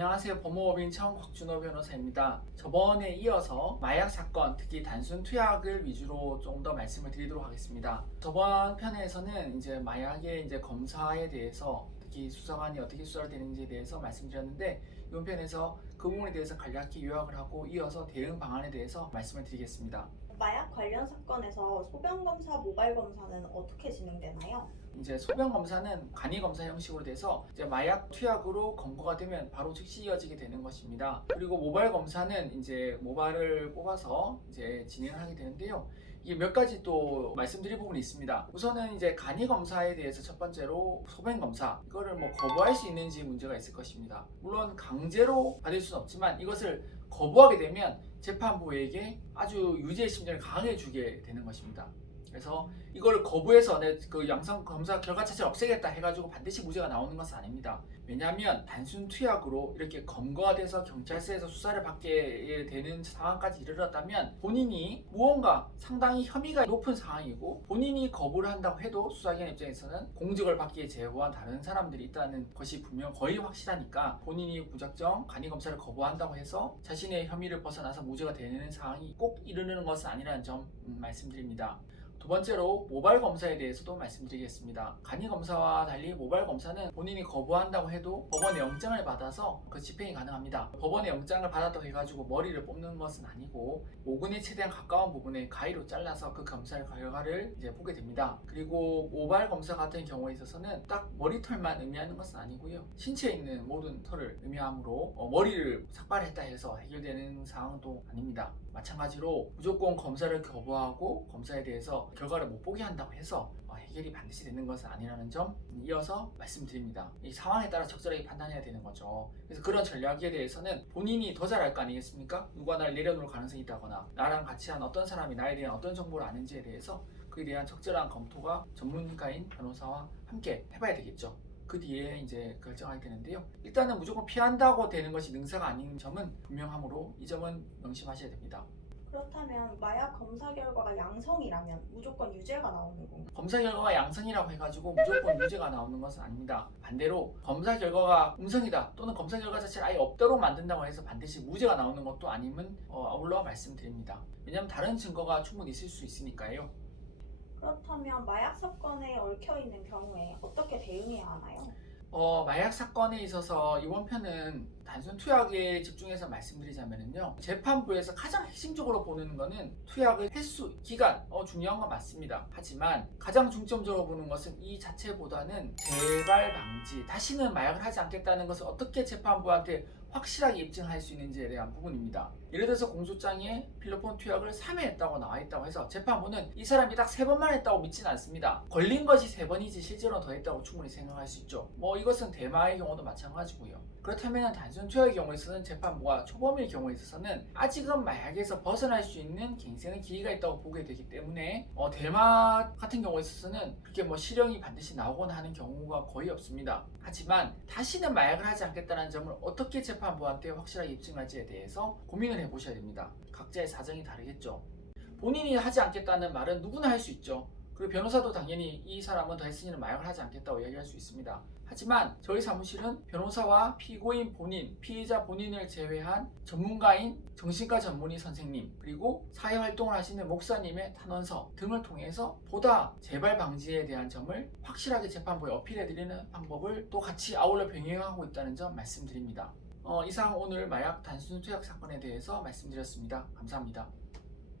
안녕하세요. 법무법인 차홍곽준호 변호사입니다. 저번에 이어서 마약 사건, 특히 단순 투약을 위주로 좀 더 말씀을 드리도록 하겠습니다. 저번 편에서는 이제 마약의 검사에 대해서 특히 수사관이 어떻게 수사를 되는지에 대해서 말씀드렸는데, 이번 편에서 그 부분에 대해서 간략히 요약을 하고 이어서 대응 방안에 대해서 말씀을 드리겠습니다. 마약 관련 사건에서 소변 검사, 모발 검사는 어떻게 진행되나요? 이제 소변 검사는 간이 검사 형식으로 돼서 이제 마약 투약으로 검거가 되면 바로 즉시 이어지게 되는 것입니다. 그리고 모발 검사는 이제 모발을 뽑아서 이제 진행하게 되는데요. 이게 몇 가지 또 말씀드릴 부분이 있습니다. 우선은 이제 간이 검사에 대해서 첫 번째로 소변 검사, 이거를 거부할 수 있는지 문제가 있을 것입니다. 물론 강제로 받을 수는 없지만 이것을 거부하게 되면 재판부에게 아주 유죄의 심정을 강하게 주게 되는 것입니다. 그래서 이걸 거부해서 그 양성 검사 결과 자체를 없애겠다 해가지고 반드시 무죄가 나오는 것은 아닙니다. 왜냐하면 단순 투약으로 이렇게 검거가 돼서 경찰서에서 수사를 받게 되는 상황까지 이르렀다면 본인이 무언가 상당히 혐의가 높은 상황이고, 본인이 거부를 한다고 해도 수사기관 입장에서는 공직을 받기에 제보한 다른 사람들이 있다는 것이 분명 거의 확실하니까, 본인이 무작정 간이검사를 거부한다고 해서 자신의 혐의를 벗어나서 무죄가 되는 상황이 꼭 이르는 것은 아니라는 점 말씀드립니다. 두 번째로 모발 검사에 대해서도 말씀드리겠습니다. 간이 검사와 달리 모발 검사는 본인이 거부한다고 해도 법원의 영장을 받아서 그 집행이 가능합니다. 법원의 영장을 받았다고 해가지고 머리를 뽑는 것은 아니고, 모근에 최대한 가까운 부분에 가위로 잘라서 그 검사 결과를 이제 보게 됩니다. 그리고 모발 검사 같은 경우에 있어서는 딱 머리털만 의미하는 것은 아니고요, 신체에 있는 모든 털을 의미하므로 머리를 삭발했다 해서 해결되는 상황도 아닙니다. 마찬가지로 무조건 검사를 거부하고 검사에 대해서 결과를 못 보게 한다고 해서 해결이 반드시 되는 것은 아니라는 점 이어서 말씀드립니다. 이 상황에 따라 적절하게 판단해야 되는 거죠. 그래서 그런 전략에 대해서는 본인이 더 잘할 거 아니겠습니까? 누가 날 내려놓을 가능성이 있다거나 나랑 같이 한 어떤 사람이 나에 대한 어떤 정보를 아는지에 대해서 그에 대한 적절한 검토가 전문가인 변호사와 함께 해봐야 되겠죠. 그 뒤에 이제 결정하게 되는데요. 일단은 무조건 피한다고 되는 것이 능사가 아닌 점은 분명하므로 이 점은 명심하셔야 됩니다. 그렇다면 마약 검사 결과가 양성이라면 무조건 유죄가 나오는 건가요? 검사 결과가 양성이라고 해가지고 무조건 유죄가 나오는 것은 아닙니다. 반대로 검사 결과가 음성이다 또는 검사 결과 자체를 아예 없도록 만든다고 해서 반드시 무죄가 나오는 것도 아님은 아울러 말씀드립니다. 왜냐하면 다른 증거가 충분히 있을 수 있으니까요. 그렇다면 마약 사건에 얽혀있는 경우에 어떻게 대응해야 하나요? 마약 사건에 있어서 이번 편은 단순 투약에 집중해서 말씀드리자면요, 재판부에서 가장 핵심적으로 보는 거는 투약의 횟수, 기간 중요한 건 맞습니다. 하지만 가장 중점적으로 보는 것은 이 자체보다는 재발 방지, 다시는 마약을 하지 않겠다는 것을 어떻게 재판부한테 확실하게 입증할 수 있는지에 대한 부분입니다. 예를 들어서 공소장에 필로폰 투약을 3회 했다고 나와 있다고 해서 재판부는 이 사람이 딱 3번만 했다고 믿지는 않습니다. 걸린 것이 3번이지 실제로는 더 했다고 충분히 생각할 수 있죠. 이것은 대마의 경우도 마찬가지고요. 그렇다면 단순 투약의 경우에 있어서는 재판부가 초범일 경우에 있어서는 아직은 마약에서 벗어날 수 있는 갱생의 기회가 있다고 보게 되기 때문에 대마 같은 경우에 있어서는 그렇게 실형이 반드시 나오거나 하는 경우가 거의 없습니다. 하지만 다시는 마약을 하지 않겠다는 점을 어떻게 재판부한테 확실하게 입증할지에 대해서 고민을 해보셔야 됩니다. 각자의 사정이 다르겠죠. 본인이 하지 않겠다는 말은 누구나 할 수 있죠. 그리고 변호사도 당연히 이 사람은 더 했으니 마약을 하지 않겠다고 이야기할 수 있습니다. 하지만 저희 사무실은 변호사와 피고인 본인, 피의자 본인을 제외한 전문가인 정신과 전문의 선생님, 그리고 사회활동을 하시는 목사님의 탄원서 등을 통해서 보다 재발 방지에 대한 점을 확실하게 재판부에 어필해드리는 방법을 또 같이 아울러 병행하고 있다는 점 말씀드립니다. 이상 오늘 마약 단순 투약 사건에 대해서 말씀드렸습니다. 감사합니다.